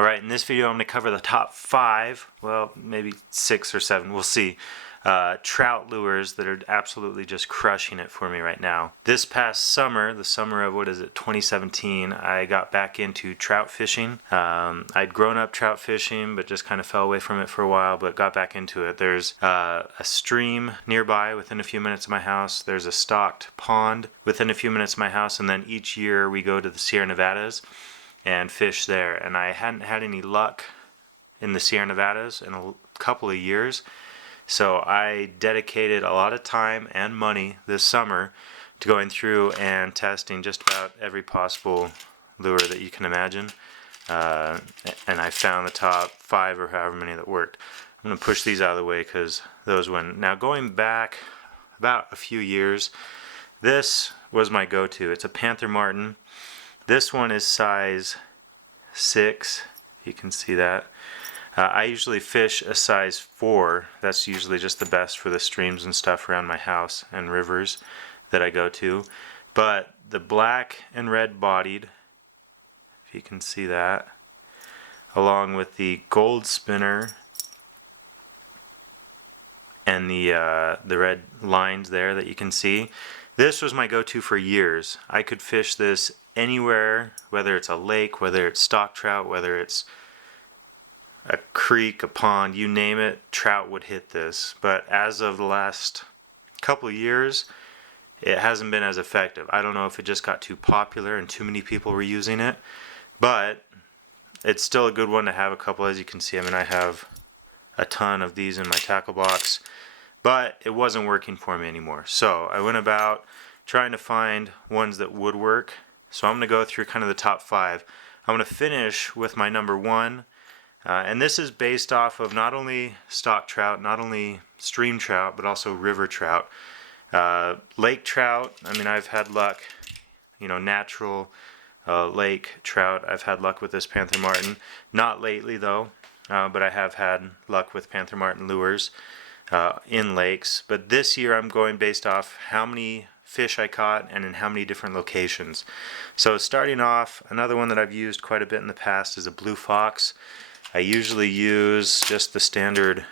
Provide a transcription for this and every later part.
Alright, in this video I'm going to cover the top 5, well maybe 6 or 7, we'll see, trout lures that are absolutely just crushing it for me right now. This past summer, the summer of 2017, I got back into trout fishing. I'd grown up trout fishing but just kind of fell away from it for a while, but got back into it. There's a stream nearby within a few minutes of my house. There's a stocked pond within a few minutes of my house, and then each year we go to the Sierra Nevadas and fish there. And I hadn't had any luck in the Sierra Nevadas in a couple of years, so I dedicated a lot of time and money this summer to going through and testing just about every possible lure that you can imagine, and I found the top 5 or however many that worked. I'm going to push these out of the way because those went. Now going back about a few years, this was my go-to. It's a Panther Martin. This one is size 6, you can see that. I usually fish a size 4. That's usually just the best for the streams and stuff around my house and rivers that I go to. But the black and red bodied, if you can see that, along with the gold spinner and the red lines there that you can see, this was my go-to for years. I could fish this anywhere, whether it's a lake, whether it's stock trout, whether it's a creek, a pond, you name it, trout would hit this. But as of the last couple of years, it hasn't been as effective. I don't know if it just got too popular and too many people were using it, but it's still a good one to have a couple. As you can see, I mean, I have a ton of these in my tackle box, but it wasn't working for me anymore. So I went about trying to find ones that would work. So I'm going to go through kind of the top 5. I'm going to finish with my number 1, and this is based off of not only stock trout, not only stream trout, but also river trout. Lake trout, I mean, I've had luck, natural lake trout. I've had luck with this Panther Martin. Not lately though, but I have had luck with Panther Martin lures in lakes. But this year I'm going based off how many fish I caught and in how many different locations. So starting off, another one that I've used quite a bit in the past is a blue fox. I usually use just the standard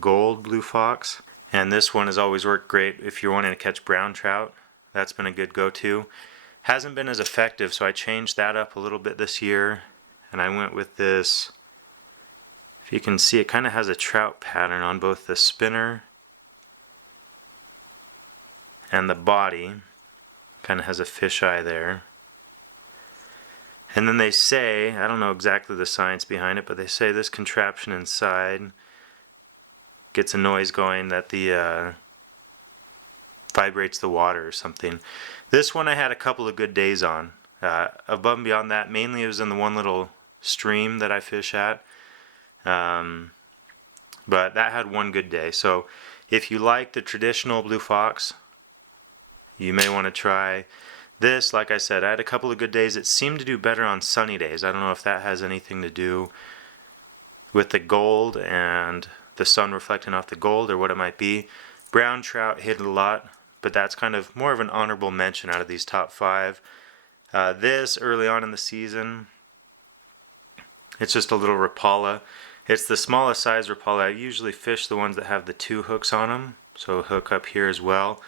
gold blue fox, and this one has always worked great if you're wanting to catch brown trout. That's been a good go-to. Hasn't been as effective, so I changed that up a little bit this year, and I went with this. If you can see, it kind of has a trout pattern on both the spinner and the body. Kind of has a fisheye there. And then they say, I don't know exactly the science behind it, but they say this contraption inside gets a noise going that the vibrates the water or something. This one I had a couple of good days on. Above and beyond that, mainly it was in the one little stream that I fish at. But that had one good day. So if you like the traditional blue fox, you may want to try this. Like I said, I had a couple of good days. It seemed to do better on sunny days. I don't know if that has anything to do with the gold and the sun reflecting off the gold or what it might be. Brown trout hit a lot, but that's kind of more of an honorable mention out of these top 5. This early on in the season, it's just a little Rapala. It's the smallest size Rapala. I usually fish the ones that have the 2 hooks on them, so a hook up here as well.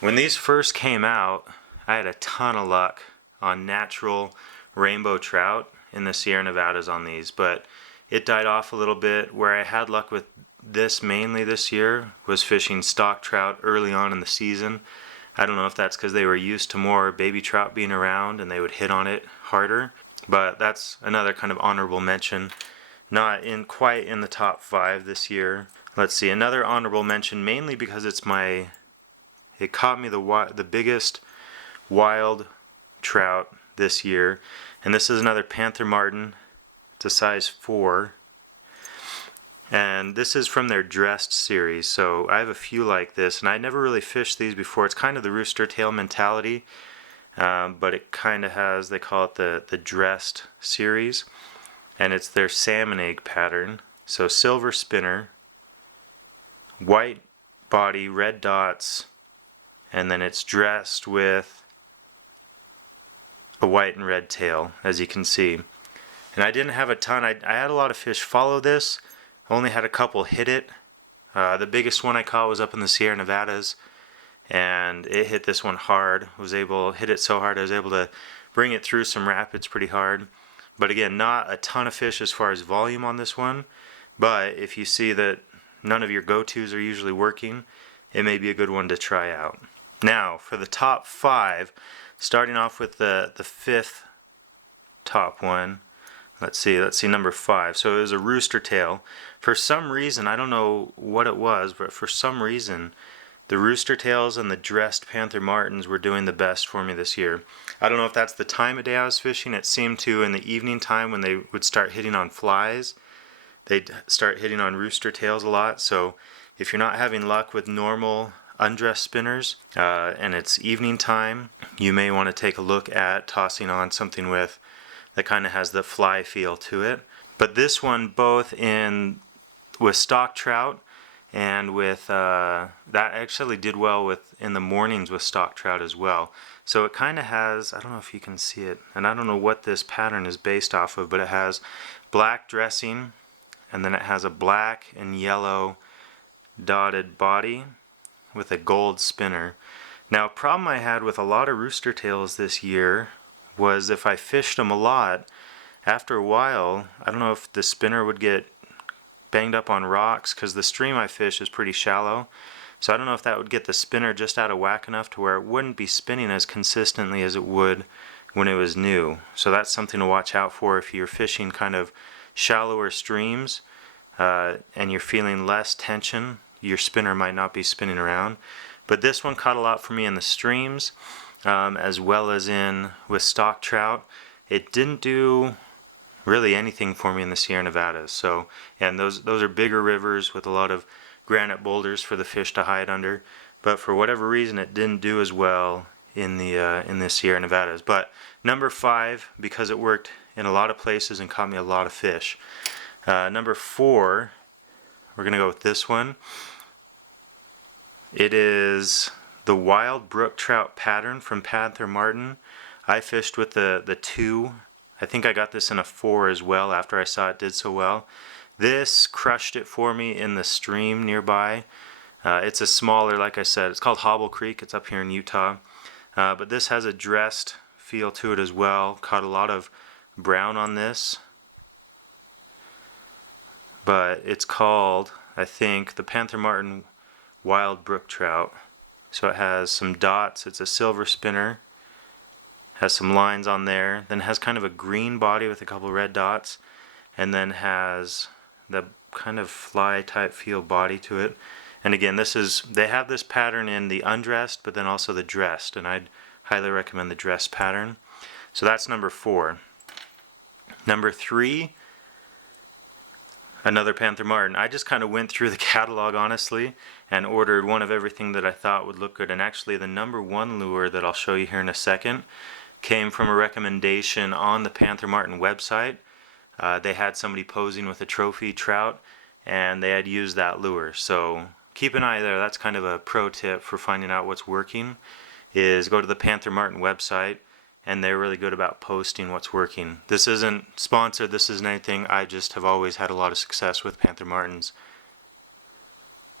When these first came out, I had a ton of luck on natural rainbow trout in the Sierra Nevadas on these, but it died off a little bit. Where I had luck with this mainly this year was fishing stock trout early on in the season. I don't know if that's because they were used to more baby trout being around and they would hit on it harder, but that's another kind of honorable mention. Not in quite in the top 5 this year. Let's see, another honorable mention, mainly because it caught me the biggest wild trout this year, and this is another Panther Martin. It's a size 4, and this is from their dressed series. So I have a few like this, and I never really fished these before. It's kind of the rooster tail mentality, but it kind of has, they call it the dressed series, and it's their salmon egg pattern. So silver spinner, white body, red dots, and then it's dressed with a white and red tail, as you can see. And I didn't have a ton. I had a lot of fish follow this. Only had a couple hit it. The biggest one I caught was up in the Sierra Nevadas, and it hit this one hard. Hit it so hard I was able to bring it through some rapids pretty hard. But again, not a ton of fish as far as volume on this one. But if you see that none of your go-tos are usually working, it may be a good one to try out. Now, for the top 5, starting off with the 5th top one. Let's see number 5. So it was a rooster tail. For some reason, I don't know what it was, but for some reason, the rooster tails and the dressed Panther Martins were doing the best for me this year. I don't know if that's the time of day I was fishing. It seemed to in the evening time when they would start hitting on flies, they'd start hitting on rooster tails a lot. So if you're not having luck with normal undressed spinners and it's evening time, you may want to take a look at tossing on something with that kind of has the fly feel to it. But this one, both with stock trout and with that actually did well in the mornings with stock trout as well. So it kind of has, I don't know if you can see it, and I don't know what this pattern is based off of, but it has black dressing, and then it has a black and yellow dotted body with a gold spinner. Now, a problem I had with a lot of rooster tails this year was if I fished them a lot, after a while, I don't know if the spinner would get banged up on rocks, because the stream I fish is pretty shallow, so I don't know if that would get the spinner just out of whack enough to where it wouldn't be spinning as consistently as it would when it was new. So that's something to watch out for if you're fishing kind of shallower streams and you're feeling less tension. Your spinner might not be spinning around. But this one caught a lot for me in the streams, as well as with stock trout. It didn't do really anything for me in the Sierra Nevadas. So, and those are bigger rivers with a lot of granite boulders for the fish to hide under. But for whatever reason, it didn't do as well in the Sierra Nevadas. But number 5, because it worked in a lot of places and caught me a lot of fish. Number 4, we're gonna go with this one. It is the wild brook trout pattern from Panther Martin. I fished with the 2. I think I got this in a 4 as well after I saw it did so well. This crushed it for me in the stream nearby. It's a smaller, like I said, it's called Hobble Creek. It's up here in Utah. But this has a dressed feel to it as well. Caught a lot of brown on this. But it's called, I think, the Panther Martin Wild Brook Trout. So it has some dots. It's a silver spinner. Has some lines on there. Then has kind of a green body with a couple red dots. And then has the kind of fly type feel body to it. And again, they have this pattern in the undressed, but then also the dressed. And I'd highly recommend the dressed pattern. So that's number 4. Number 3, another Panther Martin. I just kind of went through the catalog, honestly, and ordered one of everything that I thought would look good. And actually, the number 1 lure that I'll show you here in a second came from a recommendation on the Panther Martin website. They had somebody posing with a trophy trout, and they had used that lure. So keep an eye there. That's kind of a pro tip for finding out what's working, is go to the Panther Martin website, and they're really good about posting what's working. This isn't sponsored, this isn't anything. I just have always had a lot of success with Panther Martins.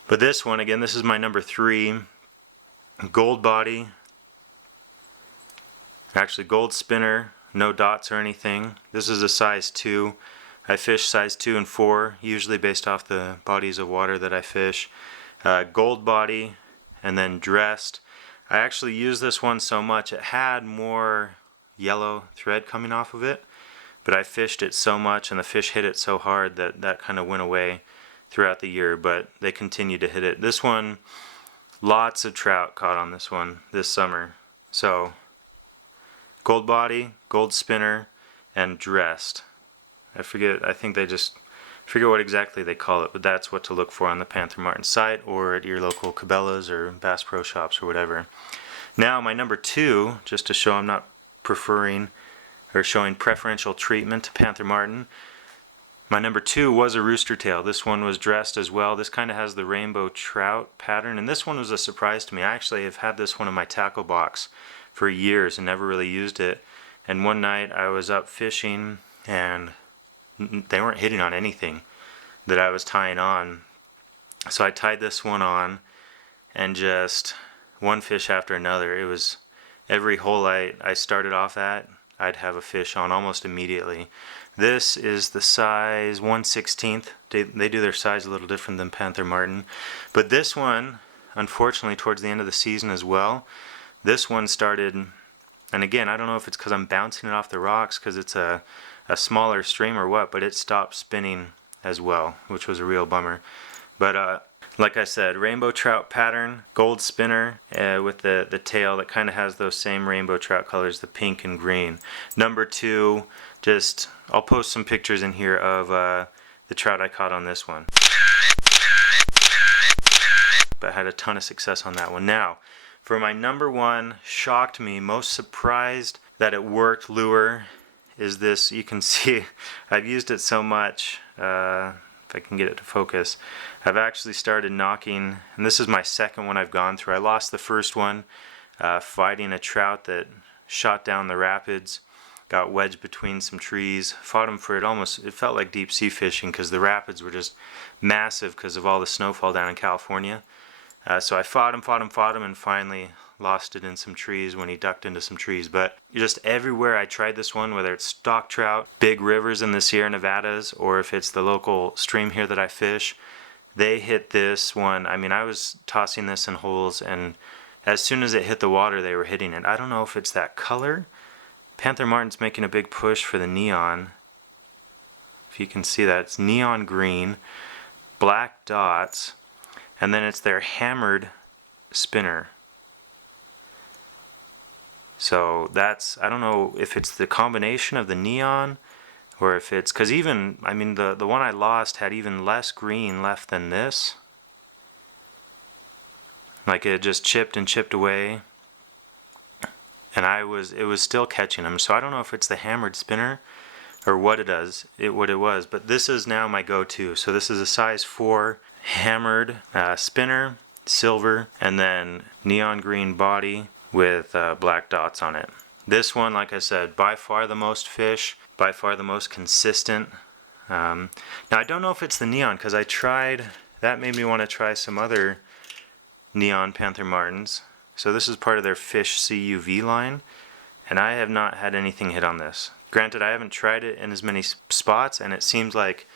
But this one, again, this is my number 3. Gold body. Actually, gold spinner. No dots or anything. This is a size 2. I fish size 2 and 4, usually based off the bodies of water that I fish. Gold body, and then dressed. I actually used this one so much, it had more yellow thread coming off of it, but I fished it so much and the fish hit it so hard that kind of went away throughout the year, but they continued to hit it. This one, lots of trout caught on this one this summer. So, gold body, gold spinner, and dressed. I forget what exactly they call it, but that's what to look for on the Panther Martin site or at your local Cabela's or Bass Pro Shops or whatever. Now my number 2, just to show I'm not preferring or showing preferential treatment to Panther Martin, my number 2 was a rooster tail. This one was dressed as well. This kind of has the rainbow trout pattern, and this one was a surprise to me. I actually have had this one in my tackle box for years and never really used it. And one night I was up fishing and they weren't hitting on anything that I was tying on. So I tied this one on, and just one fish after another. It was every hole I started off at, I'd have a fish on almost immediately. This is the size 1/16. They do their size a little different than Panther Martin. But this one, unfortunately, towards the end of the season as well, this one started, and again, I don't know if it's because I'm bouncing it off the rocks because it's a smaller stream or what, but it stopped spinning as well, which was a real bummer. But like I said, rainbow trout pattern, gold spinner with the tail that kind of has those same rainbow trout colors, the pink and green. Number 2, just, I'll post some pictures in here of the trout I caught on this one. But I had a ton of success on that one. Now, for my number 1, shocked me, most surprised that it worked lure is this. You can see I've used it so much. If I can get it to focus, I've actually started knocking, and this is my second one I've gone through. I lost the first one fighting a trout that shot down the rapids, got wedged between some trees, fought him for it felt like deep sea fishing because the rapids were just massive because of all the snowfall down in California. So I fought him, and finally lost it in some trees when he ducked into some trees. But just everywhere I tried this one, whether it's stock trout, big rivers in the Sierra Nevadas, or if it's the local stream here that I fish, they hit this one. I mean, I was tossing this in holes, and as soon as it hit the water, they were hitting it. I don't know if it's that color. Panther Martin's making a big push for the neon. If you can see that, it's neon green, black dots, and then it's their hammered spinner. So that's, I don't know if it's the combination of the neon or if it's, because even, I mean, the one I lost had even less green left than this. Like it just chipped and chipped away. And it was still catching them. So I don't know if it's the hammered spinner or what it was. But this is now my go-to. So this is a size 4 hammered spinner, silver, and then neon green body with black dots on it. This one, like I said, by far the most fish, by far the most consistent. Now I don't know if it's the neon because I tried, that made me want to try some other neon Panther Martins. So this is part of their fish CUV line, and I have not had anything hit on this. Granted, I haven't tried it in as many spots, and it seems like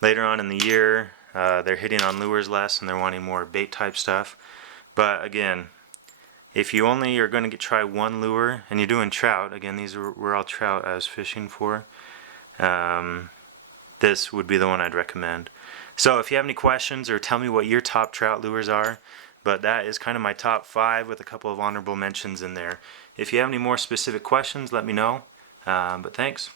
later on in the year they're hitting on lures less and they're wanting more bait type stuff. But again, if you only are going to try one lure and you're doing trout, again, these were all trout I was fishing for, this would be the one I'd recommend. So if you have any questions or tell me what your top trout lures are, but that is kind of my top 5 with a couple of honorable mentions in there. If you have any more specific questions, let me know. But thanks.